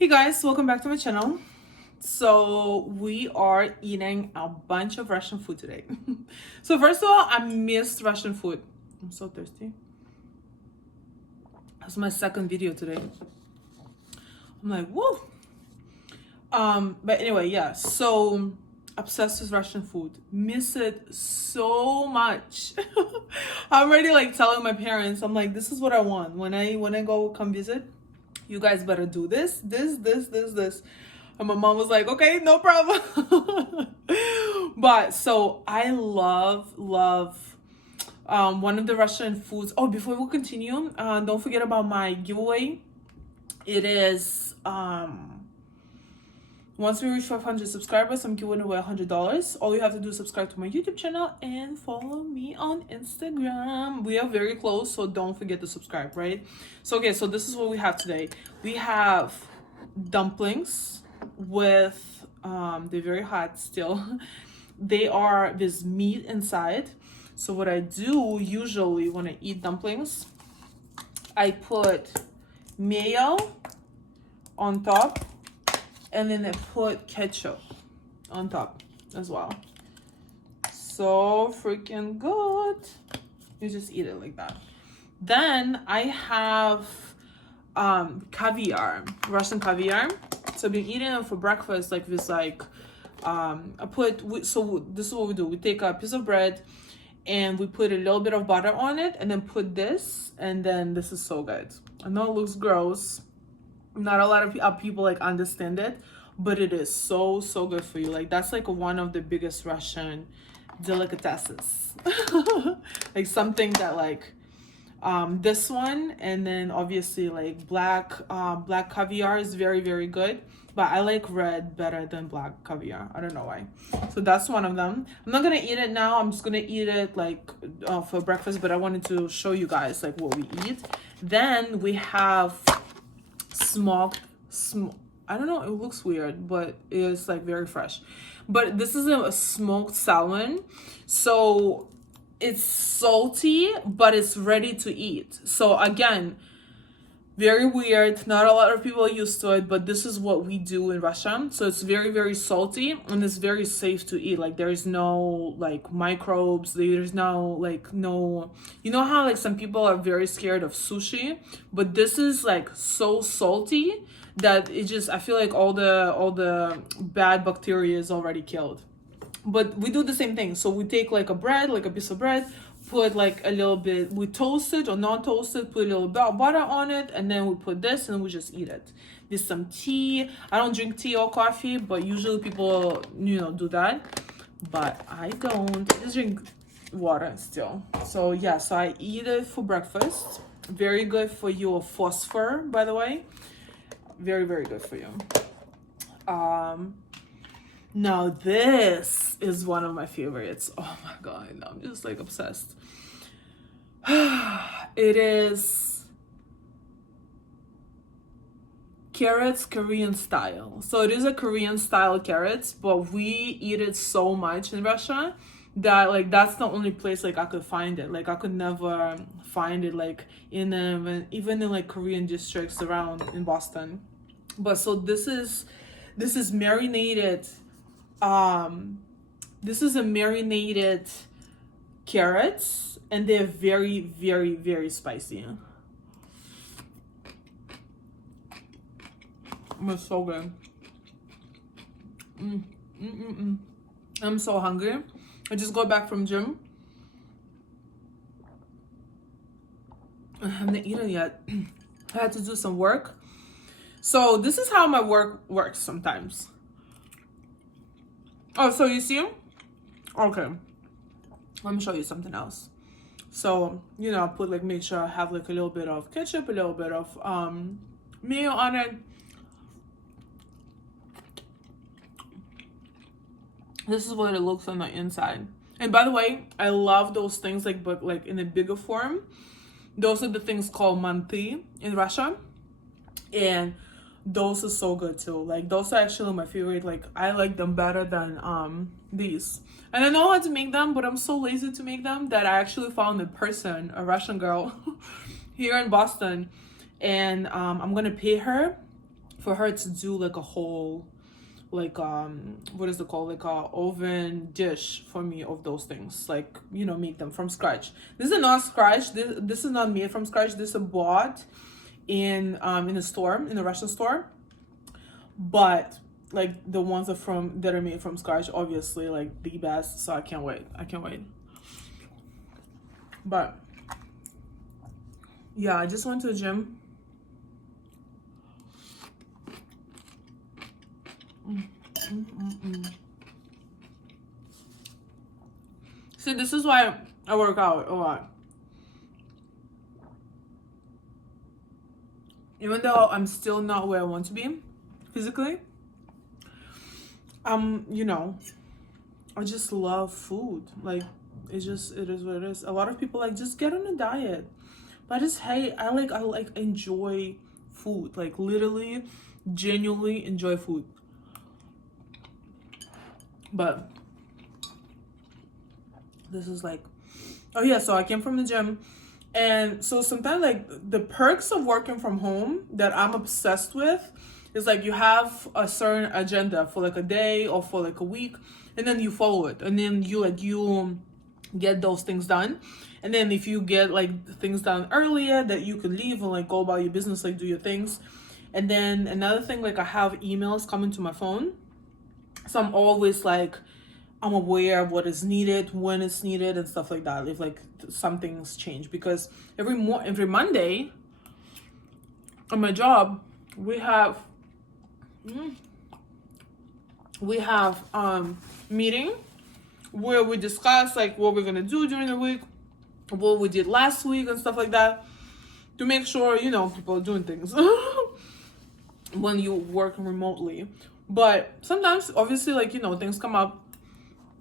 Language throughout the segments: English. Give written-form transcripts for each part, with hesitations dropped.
Hey guys, welcome back to my channel. So we are eating a bunch of Russian food today. So first of all, I missed Russian food. I'm so thirsty. That's my second video today. I'm like, whoa. But anyway, yeah. So obsessed with Russian food. Miss it so much. I'm already like telling my parents. I'm like, this is what I want when I go come visit. You guys better do this. And my mom was like, okay, no problem. But so I love one of the Russian foods. Oh, before we continue, don't forget about my giveaway. It is once we reach 500 subscribers, I'm giving away $100. All you have to do is subscribe to my YouTube channel and follow me on Instagram. We are very close, so don't forget to subscribe, right? So, okay, so this is what we have today. We have dumplings with, they're very hot still. They are this meat inside. So what I do usually when I eat dumplings, I put mayo on top, and then I put ketchup on top as well. So freaking good. You just eat it like that. Then I have caviar, Russian caviar. So I've been eating it for breakfast like this, like so this is what we do. We take a piece of bread and we put a little bit of butter on it and then put this, and then this is so good. I know it looks gross. Not a lot of people like understand it, but it is so good for you. Like that's like one of the biggest Russian delicatesses. Like something that like this one, and then obviously like black caviar is very good, but I like red better than black caviar. I don't know why. So that's one of them. I'm not gonna eat it now. I'm just gonna eat it like for breakfast, but I wanted to show you guys like what we eat. Then we have I don't know, it looks weird, but it's like very fresh. But this is a smoked salmon. So it's salty, but it's ready to eat. So again, very weird. Not a lot of people are used to it, but this is what we do in Russia. So it's very salty, and it's very safe to eat. Like there's no like microbes. There's no, you know how like some people are very scared of sushi, but this is like so salty that it just, I feel like all the bad bacteria is already killed. But we do the same thing. So we take like a piece of bread, put like a little bit, we toast it or not toast it, put a little butter on it, and then we put this and we just eat it. There's some tea. I don't drink tea or coffee, but usually people, do that. But I don't. I just drink water still. So yeah, so I eat it for breakfast. Very good for your phosphor, by the way. Very good for you. Now this is one of my favorites. Oh my god, I'm just like obsessed. It is carrots Korean style. So it is a Korean style carrots, but we eat it so much in Russia that like that's the only place like I could find it. Like I could never find it like even in like Korean districts around in Boston. But so this is marinated. This is a marinated carrots, and they're very spicy. It's so good. I'm so hungry. I just got back from gym. I haven't eaten yet. I had to do some work. So this is how my work works sometimes. Oh, so you see? Okay. Let me show you something else. So, I put like, make sure I have like a little bit of ketchup, a little bit of mayo on it. This is what it looks on the inside. And by the way, I love those things but like in a bigger form. Those are the things called manti in Russia. And those are so good too. Like those are actually my favorite. Like I like them better than these. And I know how to make them, but I'm so lazy to make them that I actually found a person, a Russian girl here in Boston, and I'm gonna pay her for her to do like a whole, like what is it called, like a oven dish for me of those things, like, you know, make them from scratch. This is not scratch, this is not made from scratch. This is bought in a store, in a Russian store. But like the ones that are made from scratch, obviously like the best. So I can't wait. But yeah, I just went to the gym. See, this is why I work out a lot. Even though I'm still not where I want to be physically, you know, I just love food. Like, it is what it is. A lot of people like, just get on a diet. But I like enjoy food. Like, literally, genuinely enjoy food. But this is like, oh yeah, so I came from the gym. And so sometimes, like, the perks of working from home that I'm obsessed with is like, you have a certain agenda for like a day or for like a week, and then you follow it, and then you get those things done. And then if you get like things done earlier, that you could leave and like go about your business, like do your things. And then another thing, like, I have emails coming to my phone, so I'm always like, I'm aware of what is needed, when it's needed, and stuff like that. If like some things change, because every Monday on my job, we have meeting where we discuss like what we're gonna do during the week, what we did last week, and stuff like that, to make sure, you know, people are doing things when you work remotely. But sometimes, obviously, like, you know, things come up,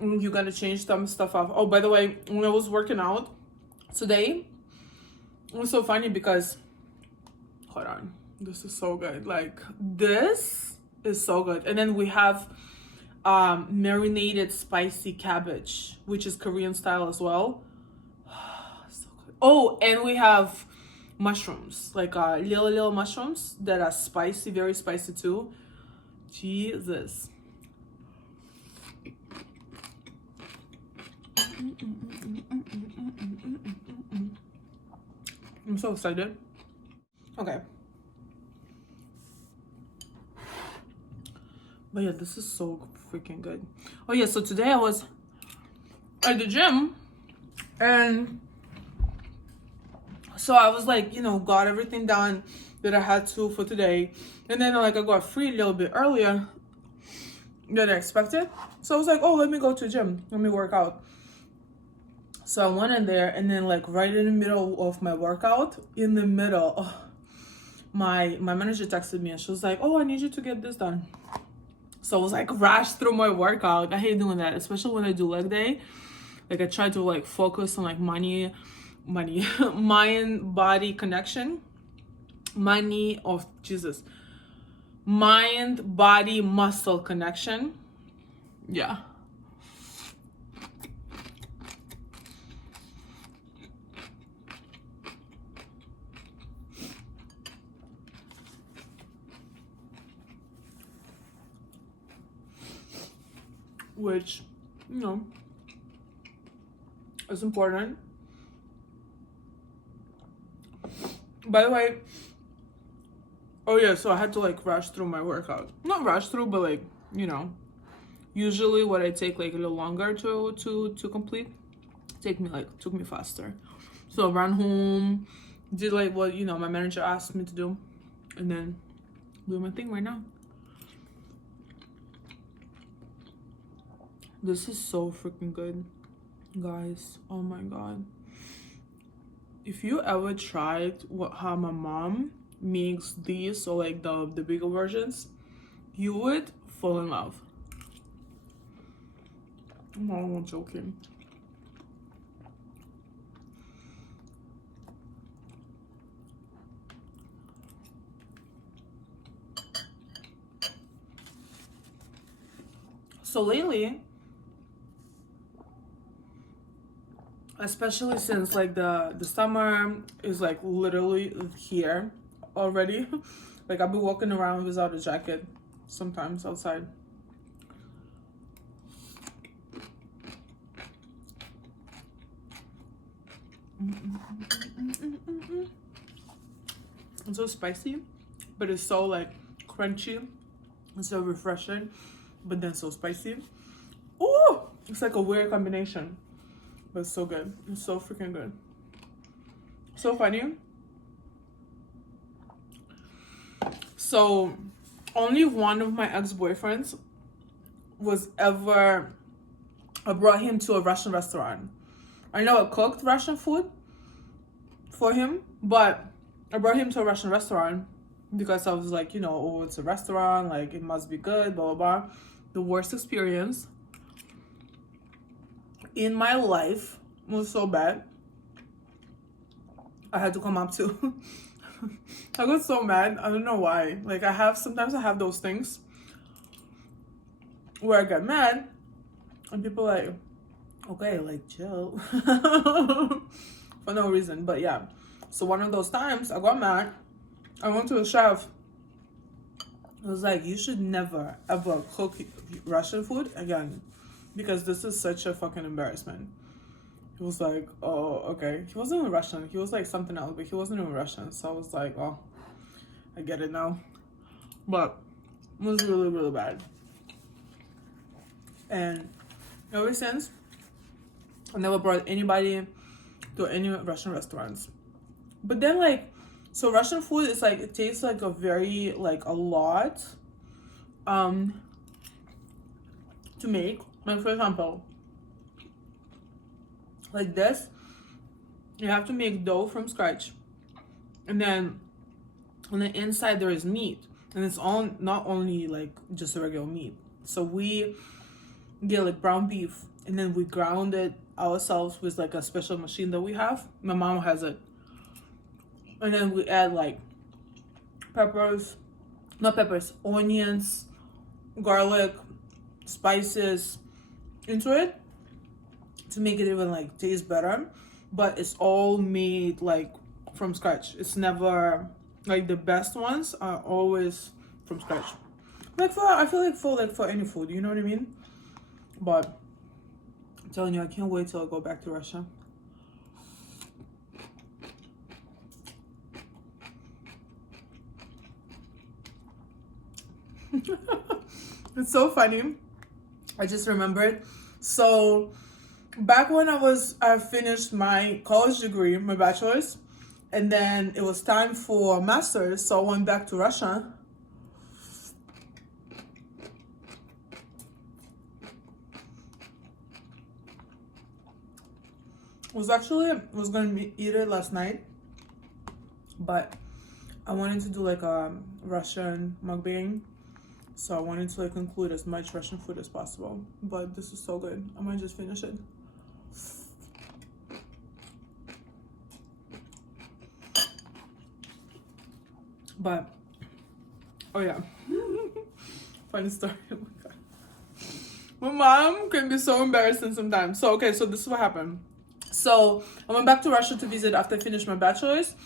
you gotta change some stuff up. Oh, by the way, when I was working out today, it was so funny because, hold on, this is so good. Like, this is so good. And then we have marinated spicy cabbage, which is Korean style as well. So good. Oh, and we have mushrooms, like little mushrooms that are spicy, very spicy too. Jesus. I'm so excited. Okay. But yeah, this is so freaking good. Oh yeah, so today I was at the gym, and so I was like, you know, got everything done that I had to for today. And then like I got free a little bit earlier than I expected. So I was like, oh, let me go to the gym. Let me work out. So I went in there, and then like right in the middle of my workout, my manager texted me, and she was like, oh, I need you to get this done. So I was like rushed through my workout. I hate doing that, especially when I do leg day. Like, I try to like focus on like mind body connection. Mind body muscle connection. Yeah. Which, you know, is important. By the way, oh yeah, so I had to like rush through my workout. Not rush through, but like, you know, usually what I take like a little longer to complete, took me faster. So I ran home, did like what, you know, my manager asked me to do, and then do my thing right now. This is so freaking good, guys. Oh my god. If you ever tried how my mom makes these, or like the bigger versions, you would fall in love. I'm not joking. So lately, especially since like the summer is like literally here already, Like, I'll be walking around without a jacket sometimes outside. It's so spicy, but it's so like crunchy and so refreshing, but then so spicy. Oh, it's like a weird combination, but it's so good. It's so freaking good. So funny. So only one of my ex-boyfriends was ever, I brought him to a Russian restaurant. I never cooked Russian food for him, but I brought him to a Russian restaurant because I was like, you know, oh, it's a restaurant, like it must be good, blah, blah, blah. The worst experience in my life was so bad. I had to come up to. I got so mad. I don't know why. Like, sometimes I have those things where I get mad and people are like, okay, like chill. For no reason. But yeah. So one of those times I got mad. I went to a chef. I was like, you should never ever cook Russian food again, because this is such a fucking embarrassment. He was like, oh, okay. He wasn't even Russian. He was like something else, but he wasn't even Russian. So I was like, oh, I get it now. But it was really, really bad. And ever since, I never brought anybody to any Russian restaurants. But then, like, so Russian food is like, it tastes like a very, like, a lot to make. Like, for example, like this, you have to make dough from scratch, and then on the inside there is meat, and it's all not only like just a regular meat. So we get like ground beef, and then we ground it ourselves with like a special machine that we have. My mom has it, and then we add like onions, garlic, spices into it to make it even like taste better. But it's all made like from scratch. It's never like, the best ones are always from scratch. Like, I feel like for any food, you know what I mean? But I'm telling you, I can't wait till I go back to Russia. It's so funny. I just remembered. So back when I finished my college degree, my bachelor's, and then it was time for master's, so I went back to Russia. Was going to eat it last night, but I wanted to do like a Russian mukbang, so I wanted to like include as much Russian food as possible. But this is so good. I might just finish it. But oh yeah, funny story. Oh my god, my mom can be so embarrassing sometimes. So okay, so this is what happened. So I went back to Russia to visit after I finished my bachelor's.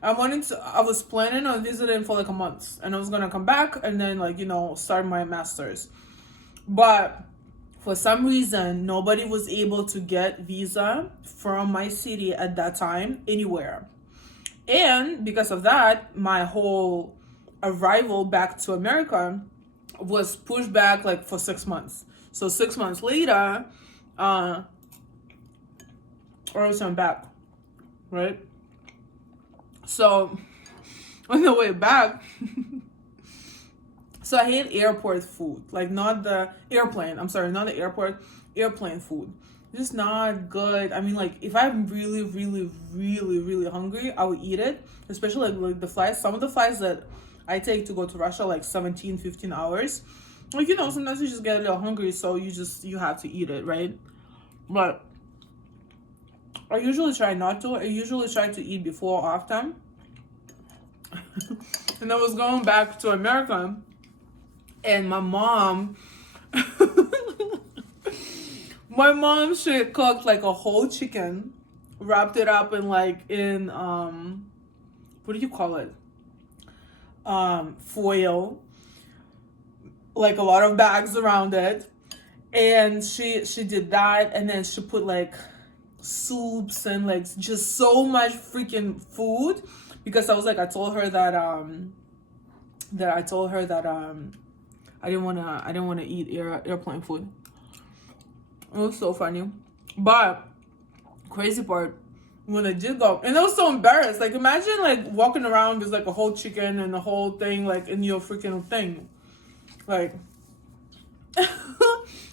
I was planning on visiting for like a month, and I was gonna come back and then like, you know, start my master's. But for some reason, nobody was able to get visa from my city at that time anywhere. And because of that, my whole arrival back to America was pushed back like for 6 months. So 6 months later, or else I'm back, right? So on the way back, so I hate airport food, like not the airplane. I'm sorry, not the airport, airplane food. Just not good. I mean, like if I'm really, really, really, really hungry, I will eat it. Especially like the flights. Some of the flights that I take to go to Russia, like 17, 15 hours. Like, you know, sometimes you just get a little hungry, so you have to eat it, right? But I usually try not to. I usually try to eat before or after. And I was going back to America, and my mom she cooked like a whole chicken, wrapped it up in what do you call it? foil, like a lot of bags around it. And she did that, and then she put like soups and like just so much freaking food, because I was like, I told her that I didn't wanna eat airplane food. It was so funny. But crazy part, when I did go, and I was so embarrassed. Like, imagine like walking around with like a whole chicken and the whole thing like in your freaking thing. Like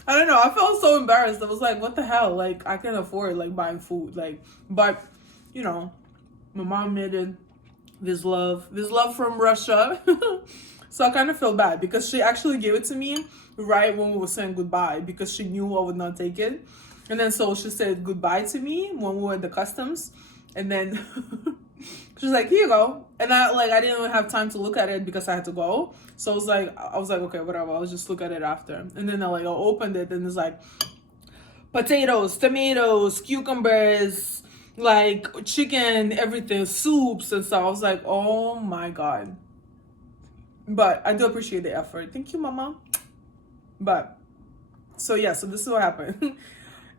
I don't know. I felt so embarrassed. I was like, what the hell? Like, I can afford like buying food. Like, but you know, my mom made it this love from Russia. So I kind of feel bad because she actually gave it to me right when we were saying goodbye, because she knew I would not take it. And then so she said goodbye to me when we were at the customs. And then she's like, here you go. And I didn't even have time to look at it because I had to go. So I was like, okay, whatever. I'll just look at it after. And then I opened it, and it's like potatoes, tomatoes, cucumbers, like chicken, everything, soups and stuff. I was like, oh my God. But I do appreciate the effort. Thank you, Mama. But so yeah, so this is what happened.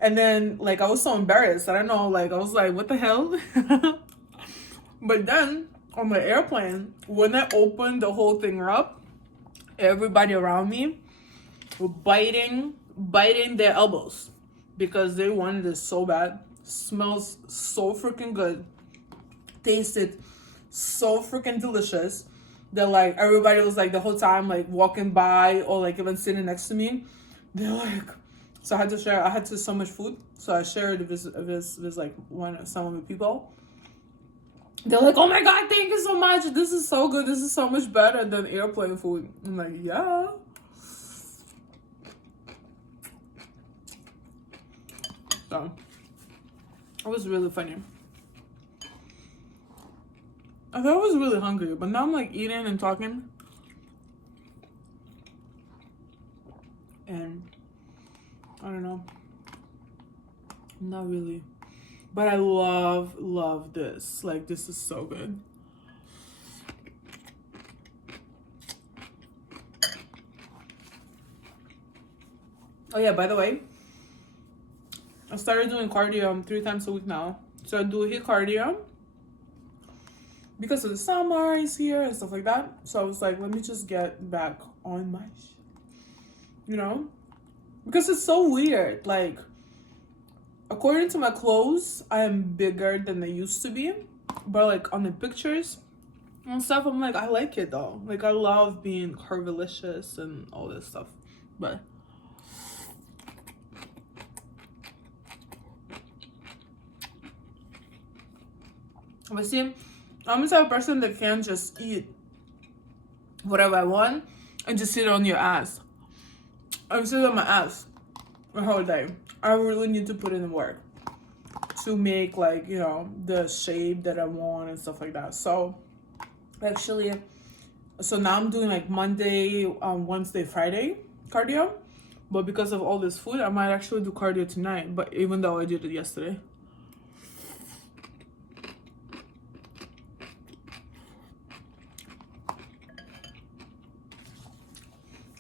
And then like I was so embarrassed. I don't know, like I was like, what the hell? But then on the airplane, when I opened the whole thing up, everybody around me were biting their elbows because they wanted it so bad. Smells so freaking good. Tasted so freaking delicious that like everybody was like the whole time like walking by or like even sitting next to me. They're like, so I had to share. I had so much food, so I shared with like some of the people. They're like, oh my God, thank you so much. This is so good. This is so much better than airplane food. I'm like, yeah. So it was really funny. I thought I was really hungry, but now I'm like eating and talking. And I don't know. Not really. But I love this. Like, this is so good. Oh yeah, by the way, I started doing cardio 3 times a week now. So I do HIIT cardio because of the summer is here and stuff like that. So I was like, let me just get back on my you know? Because it's so weird. Like, according to my clothes, I am bigger than I used to be. But like on the pictures and stuff, I'm like, I like it though. Like, I love being curvilicious and all this stuff. But see, I'm the type of person that can't just eat whatever I want and just sit on your ass. I'm sitting on my ass the whole day. I really need to put in the work to make like, you know, the shape that I want and stuff like that. So actually, so now I'm doing like Monday, Wednesday, Friday cardio. But because of all this food, I might actually do cardio tonight. But even though I did it yesterday.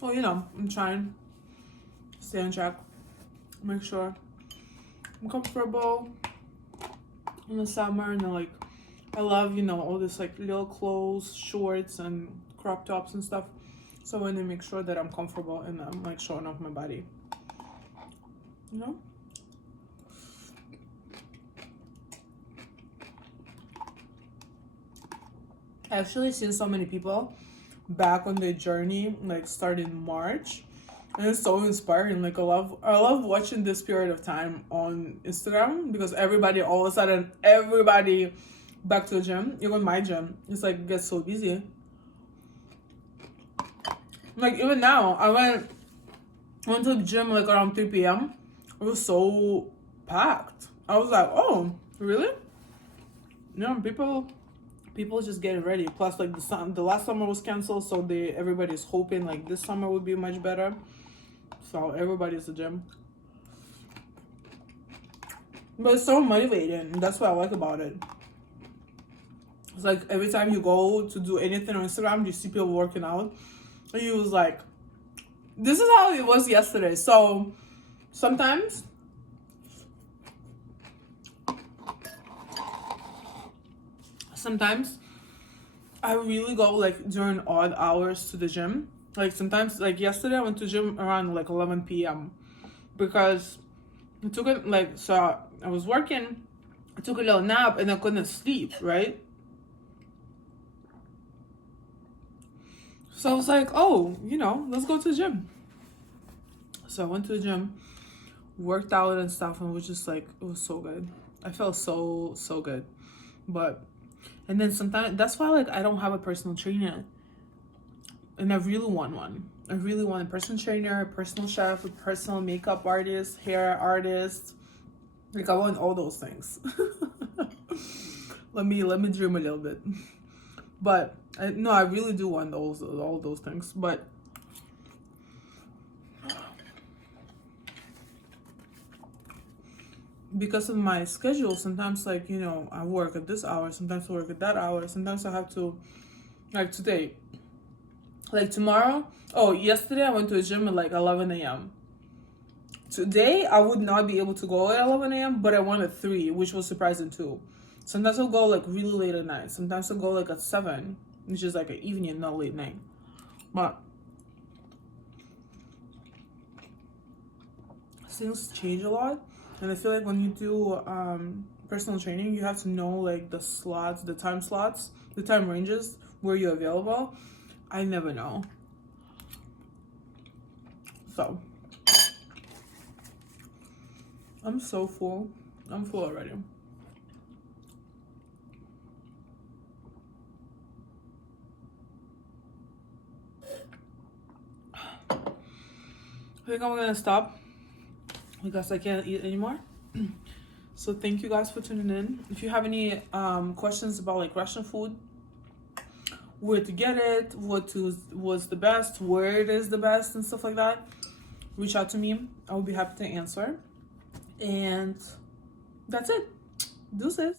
Well, you know, I'm trying to stay on track. Make sure I'm comfortable in the summer. And like, I love, you know, all this like little clothes, shorts and crop tops and stuff. So I want to make sure that I'm comfortable and I'm like showing off my body. You know? I actually seen so many people back on their journey, like starting March. And it's so inspiring. Like, I love watching this period of time on Instagram because everybody, all of a sudden, everybody back to the gym. Even my gym, it's like gets so busy. Like, even now, I went to the gym like around 3 p.m. It was so packed. I was like, oh, really? You know, people just getting ready. Plus, like the last summer was canceled, so everybody's hoping like this summer would be much better. So everybody's at the gym. But it's so motivating. That's what I like about it. It's like every time you go to do anything on Instagram, you see people working out. And he was like, this is how it was yesterday. So sometimes I really go like during odd hours to the gym. Like sometimes, like yesterday, I went to gym around like 11 p.m. because I took it like, so I was working, I took a little nap and I couldn't sleep, right? So I was like, oh, let's go to the gym. So I went to the gym, worked out and stuff, and was just like, it was so good. I felt so good. And then sometimes, that's why like I don't have a personal trainer. And I really want one. I really want a personal trainer, a personal chef, a personal makeup artist, hair artist. Like I want all those things. let me dream a little bit. But I really do want all those things. But because of my schedule, sometimes like I work at this hour, sometimes I work at that hour, sometimes I have to, like today, like tomorrow. Oh, yesterday I went to a gym at like 11 a.m. Today I would not be able to go at 11 a.m. but I went at 3, which was surprising too. Sometimes I'll go like really late at night. Sometimes I'll go like at 7, which is like an evening, not late night. But things change a lot, and I feel like when you do personal training, you have to know like the slots, the time slots, the time ranges where you're available. I never know. So I'm so full. I'm full already. I think I'm gonna stop because I can't eat anymore. So thank you guys for tuning in. If you have any questions about like Russian food, where to get it, what's the best, where it is the best, and stuff like that, reach out to me. I will be happy to answer. And that's it. Deuces.